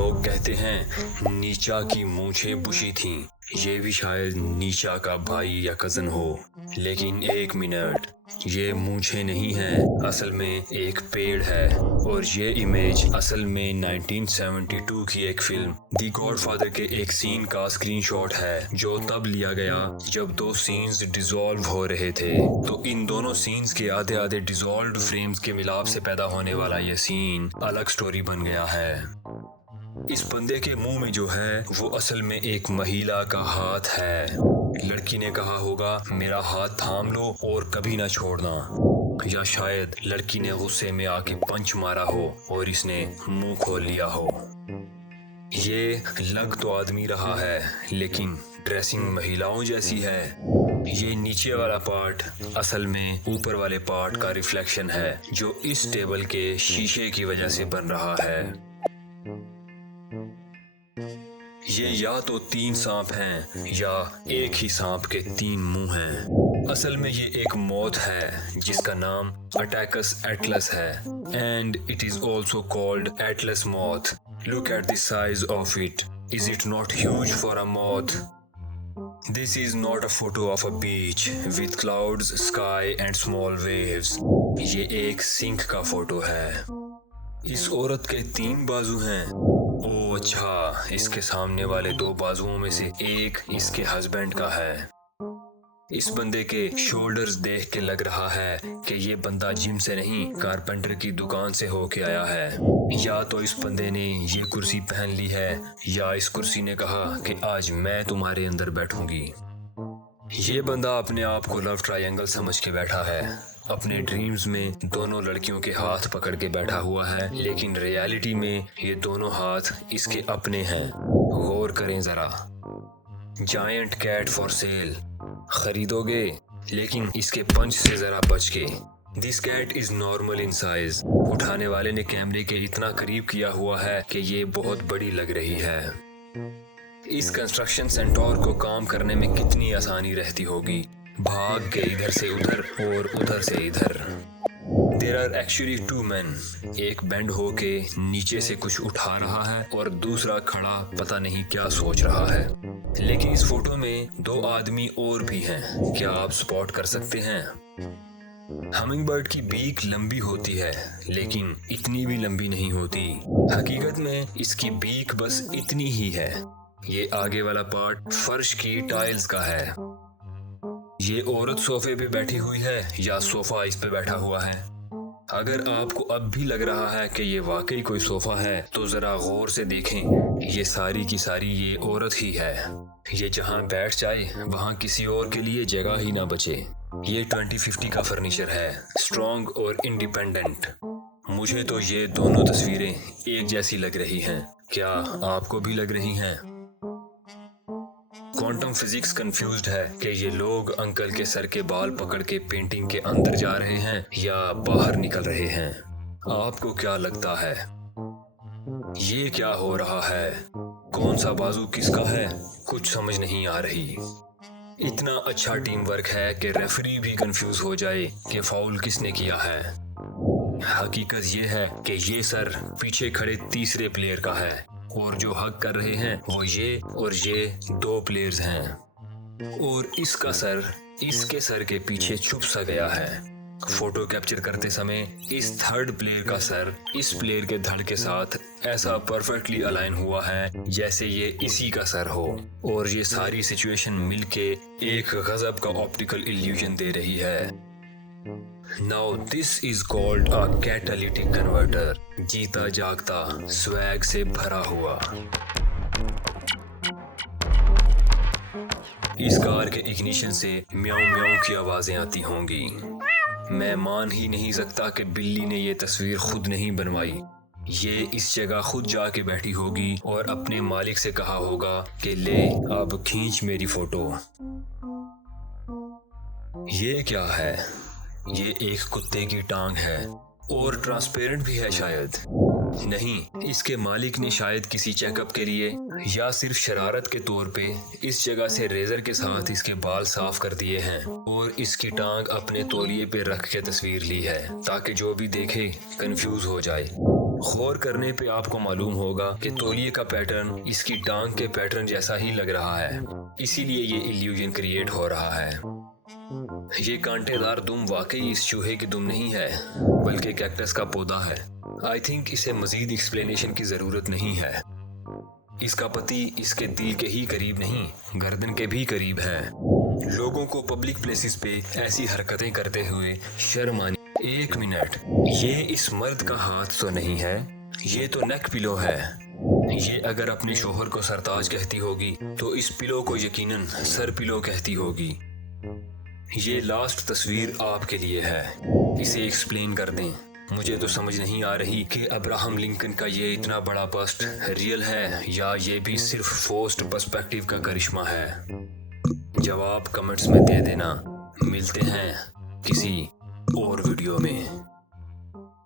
लोग कहते हैं नीचा की मूंछें बुशी थीं। ये भी शायद नीचा का भाई या कजन हो, लेकिन एक मिनट, ये मूंछें नहीं हैं, असल में एक पेड़ है। और ये इमेज असल में 1972 की एक फिल्म द गॉडफादर के एक सीन का स्क्रीनशॉट है, जो तब लिया गया जब दो सीन्स डिसॉल्व हो रहे थे। तो इन दोनों सीन्स के आधे आधे डिसॉल्व्ड फ्रेम्स के मिलाप से पैदा होने वाला ये सीन अलग स्टोरी बन गया है। इस बंदे के मुंह में जो है वो असल में एक महिला का हाथ है। लड़की ने कहा होगा मेरा हाथ थाम लो और कभी ना छोड़ना, या शायद लड़की ने गुस्से में आके पंच मारा हो और इसने मुंह खोल लिया हो। ये लग तो आदमी रहा है, लेकिन ड्रेसिंग महिलाओं जैसी है। ये नीचे वाला पार्ट असल में ऊपर वाले पार्ट का रिफ्लेक्शन है, जो इस टेबल के शीशे की वजह से बन रहा है। ये या तो 3 सांप हैं या एक ही सांप के 3 मुंह हैं। असल में ये एक मौत है जिसका नाम अटैकस एटलस है, and it is also called Atlas moth. Look at the size of it, is it not huge for a moth? This is not a photo of a beach with clouds, sky and small waves. ये एक sink का photo है। इस औरत के 3 बाजू हैं। ओ अच्छा, इसके सामने वाले 2 बाजुओं में से एक इसके हस्बैंड का है। इस बंदे के शोल्डर्स देख के लग रहा है कि ये बंदा जिम से नहीं कारपेंटर की दुकान से होके आया है। या तो इस बंदे ने ये कुर्सी पहन ली है, या इस कुर्सी ने कहा कि आज मैं तुम्हारे अंदर बैठूंगी। ये बंदा अपने आप को लव ट्रायंगल समझ के बैठा है। अपने ड्रीम्स में दोनों लड़कियों के हाथ पकड़ के बैठा हुआ है, लेकिन रियलिटी में ये दोनों हाथ इसके अपने हैं। गौर करें जरा। जायंट कैट फॉर सेल, खरीदोगे? लेकिन इसके पंच से जरा बच के। This cat is normal in size. उठाने वाले ने कैमरे के इतना करीब किया हुआ है कि ये बहुत बड़ी लग रही है। इस कंस्ट्रक्शन सेंटोर को काम करने में कितनी आसानी रहती होगी, भाग के इधर से उधर और उधर से इधर। There are actually 2 men, एक बेंड होके नीचे से कुछ उठा रहा है और दूसरा खड़ा पता नहीं क्या सोच रहा है। लेकिन इस फोटो में 2 आदमी और भी हैं, क्या आप स्पॉट कर सकते हैं? हमिंगबर्ड की बीक लंबी होती है, लेकिन इतनी भी लंबी नहीं होती। हकीकत में इसकी बीक बस इतनी ही है। ये आगे वाला पार्ट फर्श की टाइल्स का है। ये औरत सोफे पे बैठी हुई है या सोफा इस पे बैठा हुआ है? अगर आपको अब भी लग रहा है कि ये वाकई कोई सोफा है, तो जरा गौर से देखें। ये सारी की सारी ये औरत ही है। ये जहां बैठ जाए वहां किसी और के लिए जगह ही ना बचे। ये 2050 का फर्नीचर है, स्ट्रॉन्ग और इंडिपेंडेंट। मुझे तो ये दोनों तस्वीरें एक जैसी लग रही हैं। क्या आपको भी लग रही हैं? क्वांटम फिजिक्स कंफ्यूज्ड है कि ये लोग अंकल के सर के बाल पकड़ के पेंटिंग के अंदर जा रहे हैं या बाहर निकल रहे हैं। आपको क्या लगता है? ये क्या हो रहा है? कौन सा बाजू किसका है? कुछ समझ नहीं आ रही। इतना अच्छा टीम वर्क है कि रेफरी भी कंफ्यूज हो जाए कि फाउल किसने किया है। हकीकत ये है कि ये सर पीछे खड़े तीसरे प्लेयर का है, और जो हक कर रहे हैं वो ये और ये 2 प्लेयर्स हैं, और इसका सर इसके सर के पीछे छुप सा गया है। फोटो कैप्चर करते समय इस 3rd प्लेयर का सर इस प्लेयर के धड़ के साथ ऐसा परफेक्टली अलाइन हुआ है जैसे ये इसी का सर हो, और ये सारी सिचुएशन मिलके एक गजब का ऑप्टिकल इल्यूजन दे रही है। Now this is called a catalytic converter, जीता जागता, स्वैग से भरा हुआ। इस कार के इग्निशन से म्याऊ म्याऊ की आवाजें आती होंगी। मैं मान ही नहीं सकता कि बिल्ली ने ये तस्वीर खुद नहीं बनवाई। ये इस जगह खुद जाके बैठी होगी और अपने मालिक से कहा होगा कि ले अब खींच मेरी फोटो। ये क्या है? ये एक कुत्ते की टांग है, और ट्रांसपेरेंट भी है शायद। नहीं, इसके मालिक ने शायद किसी चेकअप के लिए या सिर्फ शरारत के तौर पे इस जगह से रेजर के साथ इसके बाल साफ कर दिए हैं और इसकी टांग अपने तौलिए पे रख के तस्वीर ली है, ताकि जो भी देखे कंफ्यूज हो जाए। गौर करने पे आपको मालूम होगा कि तौलिए का पैटर्न इसकी टांग के पैटर्न जैसा ही लग रहा है, इसीलिए ये इल्यूजन क्रिएट हो रहा है। ये कांटेदार दुम वाकई इस चूहे की दुम नहीं है, बल्कि कैक्टस का पौधा है। आई थिंक इसे मजीद एक्सप्लेनेशन की जरूरत नहीं है। इसका पति इसके दिल के ही करीब नहीं, गर्दन के भी करीब है। लोगों को पब्लिक प्लेसेस पे ऐसी हरकतें करते हुए शर्म आनी। एक मिनट, ये इस मर्द का हाथ तो नहीं है, ये तो नेक पिलो है। ये अगर अपने शोहर को सरताज कहती होगी तो इस पिलो को यकीनन सर पिलो कहती होगी। ये लास्ट तस्वीर आपके लिए है, इसे एक्सप्लेन कर दें। मुझे तो समझ नहीं आ रही कि अब्राहम लिंकन का ये इतना बड़ा बस्ट रियल है या ये भी सिर्फ फोर्स्ड पर्सपेक्टिव का करिश्मा है। जवाब कमेंट्स में दे देना। मिलते हैं किसी और वीडियो में।